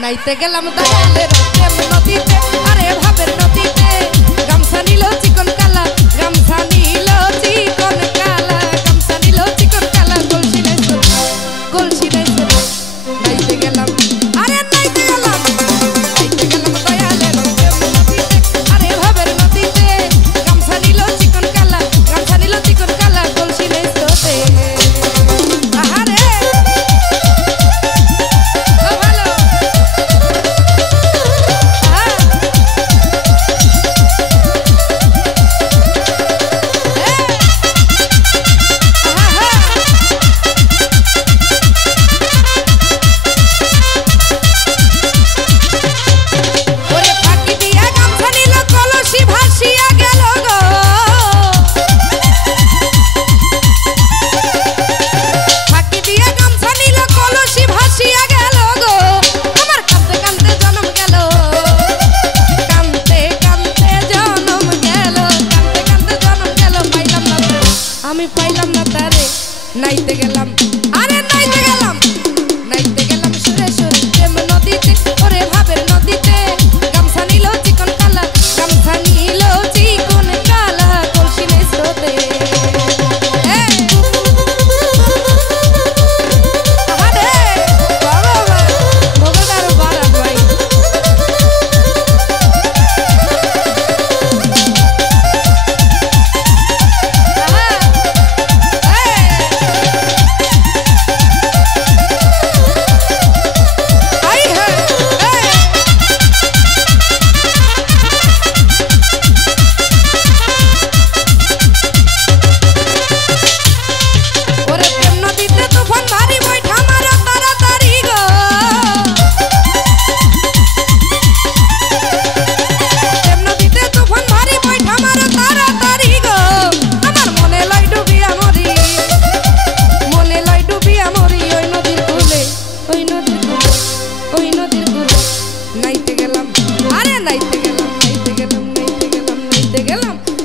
নাইতে গেলাম দয়ালের প্রেম নদীতে, আরে ভাবের নদীতে। গামছা নিল চিকন কালা, গামছা নিল চিকন কালা, গামছা নিল চিকন কালা, কলসি নাই সোনা, কলসি নাই সোনা। নাইতে গেলাম, আরে নাইতে গেলাম, নাইতে গেলাম দয়ালের প্রেম নদীতে, আরে ভাবের নদীতে। গামছা নিল চিকন কালা, গামছা নিল চিকন কালা, কলসি নাই সোতে। আহারে ভালো আমি পাইলাম না তারে, নাইতে গেলাম, আরে নাইতে গেলাম, নাইতে গেলাম সুরে সুরে প্রেম নদীতে, ওরে ভাবের নদীতে। গামছা নিল চিকন কালা, গামছা নিল চিকন কালা, কলসি নাই স্রোতে।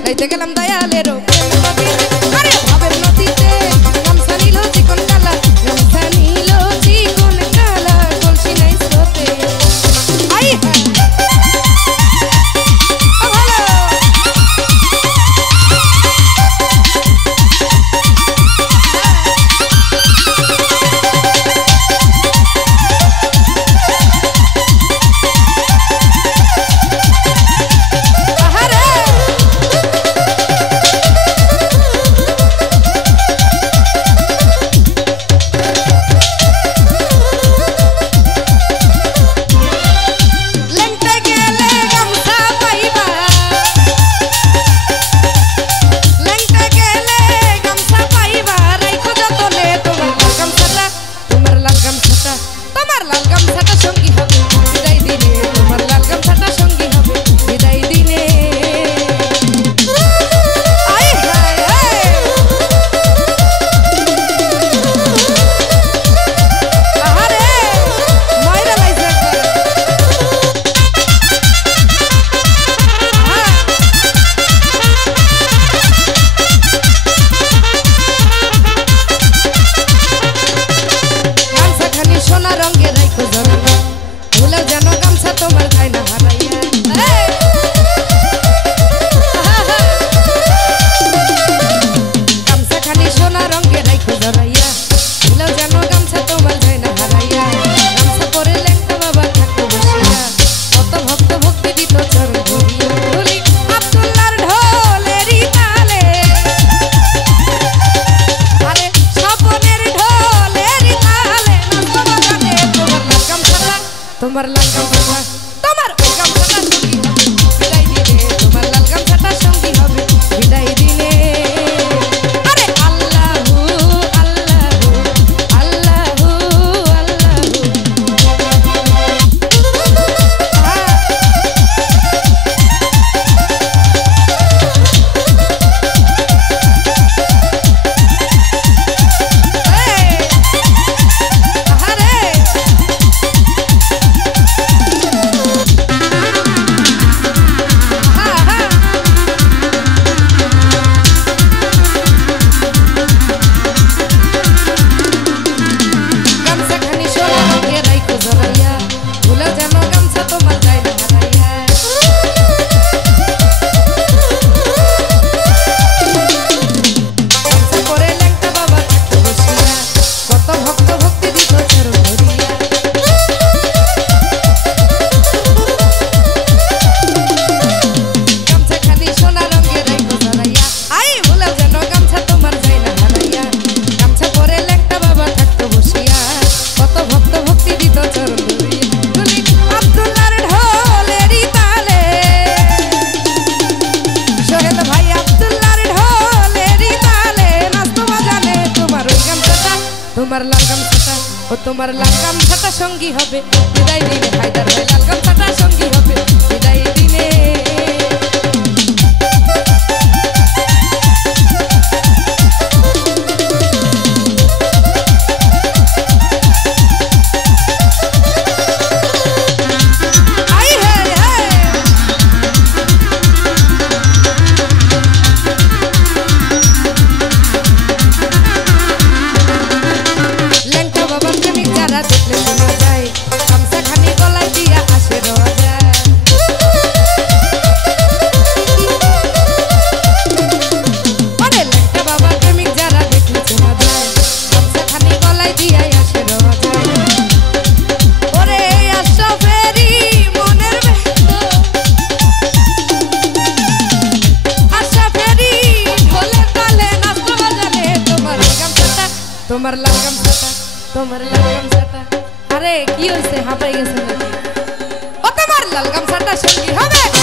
নাইতে গেলাম দয়ালের প্রেম নদীতে, আরে ভাবের নদীতে। গামছা নিল চিকন কালা, গামছা নিল চিকন কালা, কলসি নাই স্রোতে। আই ভালো তোমার লাল গামছা, তোমার ওই গামছাটা সঙ্গী হবে বিদায় দিনে, তোমার লাল গামছাটা সঙ্গী হবে বিদায় দিনে। আরে আল্লাহু আল্লাহু আল্লাহু আল্লাহু। আহারে তোমার লাল গামছাটা সঙ্গী হবে বিদায় দিনে হায়দার ভাই লাল গামছাটা সঙ্গী হবে বিদায় দিনে তোমার লাল গামছাটা আরে কি হইছে হাঁপাই গেছে নাকি ও তোমার লাল গামছাটা সঙ্গী হবে